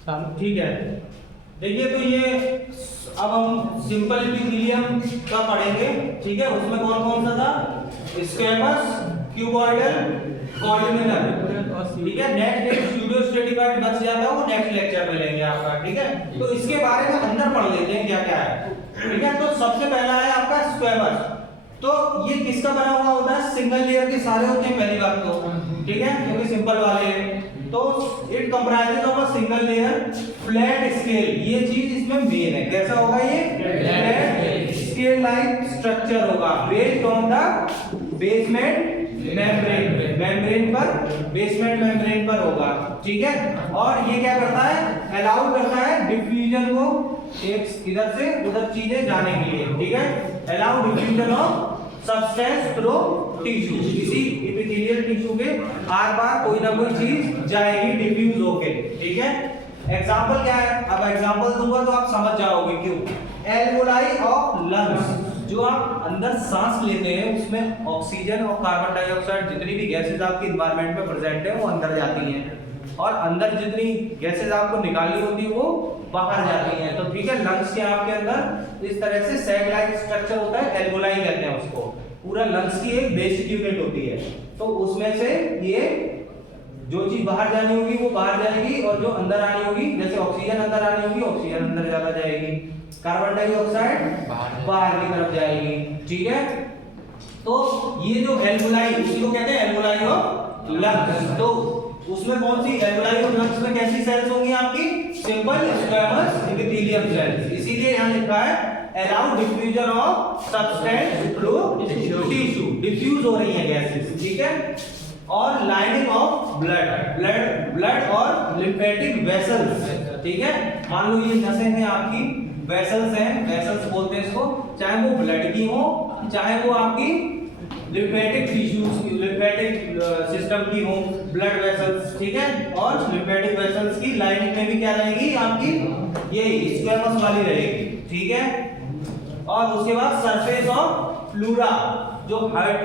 ठीक है। देखिए तो ये अब हम सिंपल एपिथेलियम का पढ़ेंगे, ठीक है। उसमें कौन कौन सा था? स्क्वैमस, क्यूबॉइडल, कॉलुमिनर, ठीक है। नेक्स्ट एक स्यूडो स्ट्रेटिफाइड बच जाता है, वो नेक्स्ट लेक्चर में लेंगे आपका, ठीक है। तो इसके बारे में अंदर पढ़ लेते हैं क्या क्या है, ठीक है। तो सबसे पहला है आपका स्क्वैमस। तो ये किसका बना हुआ होता है? सिंगल लेयर के सारे होते हैं पहली बात तो, ठीक है, क्योंकि सिंपल वाले हैं। तो it comprises of a single layer flat scale, ये चीज इसमें मेन है। कैसा होगा ये? फ्लैट स्केल लाइक स्ट्रक्चर होगा based on the basement membrane, membrane पर, बेसमेंट मेम्ब्रेन पर होगा, ठीक है। और ये क्या करता है? अलाउ करता है डिफ्यूजन को, एक इधर से उधर चीजें जाने के लिए, ठीक है। Allow diffusion of substance through tissue, किसी एपिथेलियल टिश्यू के आर पार कोई ना कोई चीज जाएगी डिफ्यूज होके, ठीक है। एग्जांपल क्या है? अब एग्जांपल दूंगा तो आप समझ जाओगे क्यों। एल्वोलाई ऑफ लंग्स, जो आप अंदर सांस लेते हैं उसमें ऑक्सीजन और कार्बन डाइऑक्साइड जितनी भी गैसेस आपके एनवायरनमेंट में प्रेजेंट है वो अंदर जाती हैं, और अंदर जितनी गैसेस आपको निकालनी होती है वो बाहर जाती हैं। तो ठीक है, लंग्स के आपके अंदर इस तरह से सैग लाइक स्ट्रक्चर होता है, एल्वोलाई कहते हैं उसको। पूरा लंग्स की एक बेसिक यूनिट होती है, तो उसमें से ये जो चीज बाहर जानी होगी वो बाहर जाएगी, और जो अंदर आनी होगी, जैसे ऑक्सीजन अंदर आनी होगी ऑक्सीजन अंदर ज्यादा जाएगी, कार्बन डाइऑक्साइड बाहर की तरफ जाएगी, ठीक है। तो ये जो एल्वोलाई, इसी को कहते हैं एल्वोलाई ऑफ लंग्स। तो उसमें कौन सी एल्वोलाई ऑफ लंग्स में कैसी सेल्स होंगी आपकी? Simple squamous epithelium cells. इसीलिए यहां लिखा है allow diffusion of substance through tissue, diffuse हो रही है गैसेस, ठीक है। और लाइनिंग ऑफ ब्लड और लिम्फेटिक वेसल्स, ठीक है। मान लो ये नसें हैं आपकी, वेसल्स हैं, वेसल्स बोलते हैं इसको, चाहे वो ब्लड की हो चाहे वो आपकी लिम्फेटिक टिश्यूज की, लिम्फेटिक सिस्टम की हो, ब्लड वेसल्स, ठीक है। और लिम्फेटिक वेसल्स की लाइनिंग में भी क्या रहेगी आपकी? ये स्क्वैमस वाली रहेगी, ठीक है। और उसके बाद सरफेस ऑफ प्लूरा, जो हार्ट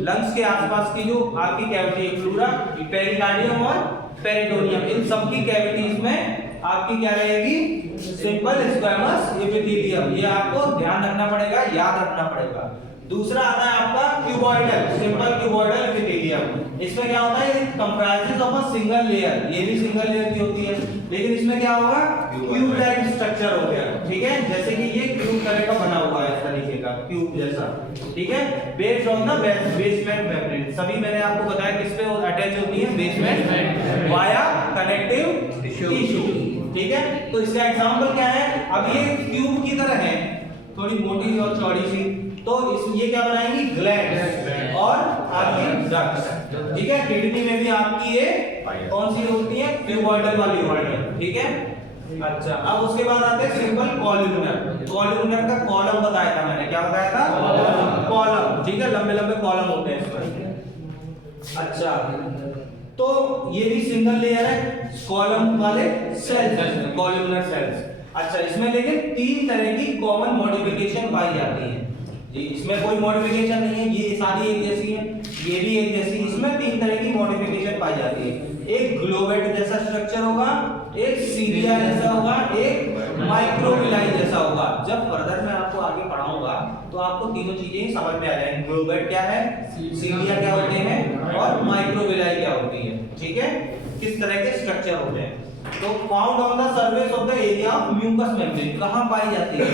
लंग्स के आसपास की जो आपकी कैविटी है, प्लूरा, पेरिकार्डियम और पेरिटोनियम, इन सब की कैविटीज में आपकी क्या रहेगी? Simple squamous epithelium. ये आपको ध्यान रखना पड़ेगा, याद रखना पड़ेगा। दूसरा आता है आपका क्यूबॉइडल, सिंपल क्यूबॉइडल एपिथेलियम। इसमें क्या होता है? Comprises of a single layer, ये भी सिंगल लेयर की होती है, लेकिन इसमें क्या होगा? क्यूब टाइप स्ट्रक्चर हो गया, ठीक है। जैसे कि ये क्यूब तरह का बना हुआ है, इस तरीके का क्यूब जैसा, ठीक है। Based on the basement membrane, सभी मैंने आपको बताया किस पे अटैच होती है? बेसमेंट वाया कनेक्टिव टिश्यू, ठीक है। तो इसका एग्जांपल क्या है? अब ये क्यूब की तरह है, थोड़ी मोटी और चौड़ी सी, तो इस ये क्या बनाएंगी? ग्लैंड्स और आपकी डक्ट्स, ठीक है। किडनी में भी आपकी ये कौन सी होती है? क्यूबॉइडल वाली होती है, ठीक है। अच्छा, अब उसके बाद आते हैं सिंपल कॉलुमिनर। कॉलुमिनर का कॉलम बताया था मैंने, क्या बताया था? कॉलम, ठीक है, लंबे लंबे कॉलम होते हैं इसमें। अच्छा, तो ये भी सिंगल लेयर है, कॉलम वाले सेल्स, कॉलुमिनर सेल्स। अच्छा, इसमें देखिए तीन तरह की कॉमन मॉडिफिकेशन पाई जाती है जी। इसमें कोई मॉडिफिकेशन नहीं है, ये सारी एक जैसी है, ये भी एक जैसी। इसमें तीन तरह की मॉडिफिकेशन पाई जाती है। एक ग्लोबेट जैसा स्ट्रक्चर होगा, एक सीलिया जैसा होगा, एक माइक्रोविलाई जैसा होगा। जब फर्दर मैं आपको आगे पढ़ाऊंगा तो आपको तीनों चीजें समझ में आ जाएंगी। ग्लोबेट क्या है, सीलिया क्या होते हैं, और माइक्रोविलाई क्या होती है, ठीक है। किस तरह के स्ट्रक्चर होते हैं। तो found on the surface of the area of mucous membrane, कहां पाई जाती है?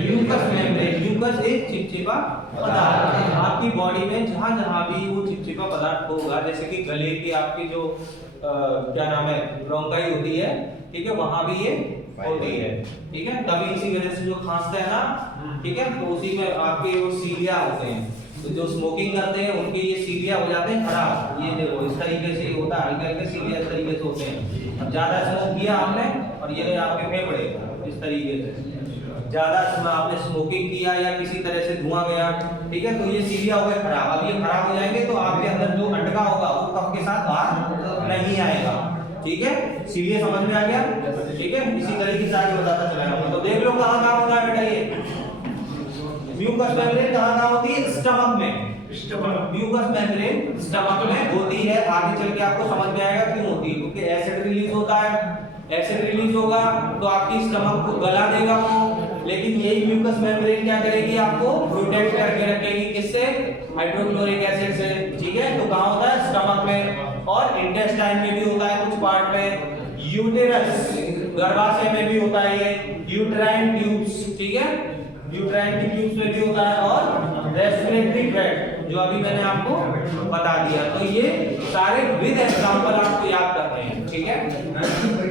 Mucus membrane. म्यूकस एक चिपचिपा पदार्थ है आपकी बॉडी में, जहां जहां भी वो चिपचिपा पदार्थ होगा, जैसे कि गले की आपकी जो क्या नाम है, ब्रोंकाई होती है, ठीक है, वहां भी ये होती है, ठीक है। तभी इसी वजह से जो खांसते हैं ना, ठीक है, तो उसी में आपके वो सीलिया होते हैं। तो जो स्मोकिंग करते हैं उनके ये सीलिया हो जाते हैं खराब। ये देखो इस तरीके से होता है, हल्के हल्के सीलिया इस तरीके से होते हैं। अब ज्यादा स्मोक किया आपने और ये आपके फेफड़े इस तरीके से, ज्यादा आपने स्मोकिंग किया या किसी तरह से धुआं गया, ठीक है, तो ये सीलिया हो गए खराब। अब ये खराब हो जाएंगे तो आपके अंदर जो अंडका होगा वो कफ के साथ बाहर नहीं आएगा, ठीक है। सीलिया समझ में आ गया, ठीक है। इसी तरीके से आगे बताता चलेगा। तो देख लो कहां कहां होता है बेटा ये म्यूकस मेम्ब्रेन, कहां होती है? स्टमक में। म्यूकस मेम्ब्रेन स्टमक में होती है। आगे चल के आपको समझ में आएगा क्यों होती है, क्योंकि एसिड रिलीज होता है, एसिड रिलीज होगा तो आपकी स्टमक को गला देगा वो, लेकिन यही म्यूकस मेम्ब्रेन क्या करेगी, आपको प्रोटेक्ट करके रखेगी, किससे, हाइड्रोक्लोरिक एसिड से, ठीक है। तो कहाँ होता है, स्टमक में, और इंटेस्टाइन में भी होता है कुछ पार्ट में, यूटेरस गर्भाशय में भी होता है ये, यूट्राइन ट्यूब्स, ठीक है, यूट्राइन की ट्यूब्स में भी होता है, और रेस्पिरेटरी ट्रैक्ट जो अभी मैंने आपको बता दिया। तो ये सारे विद एग्जांपल आपको याद करने हैं, ठीक है।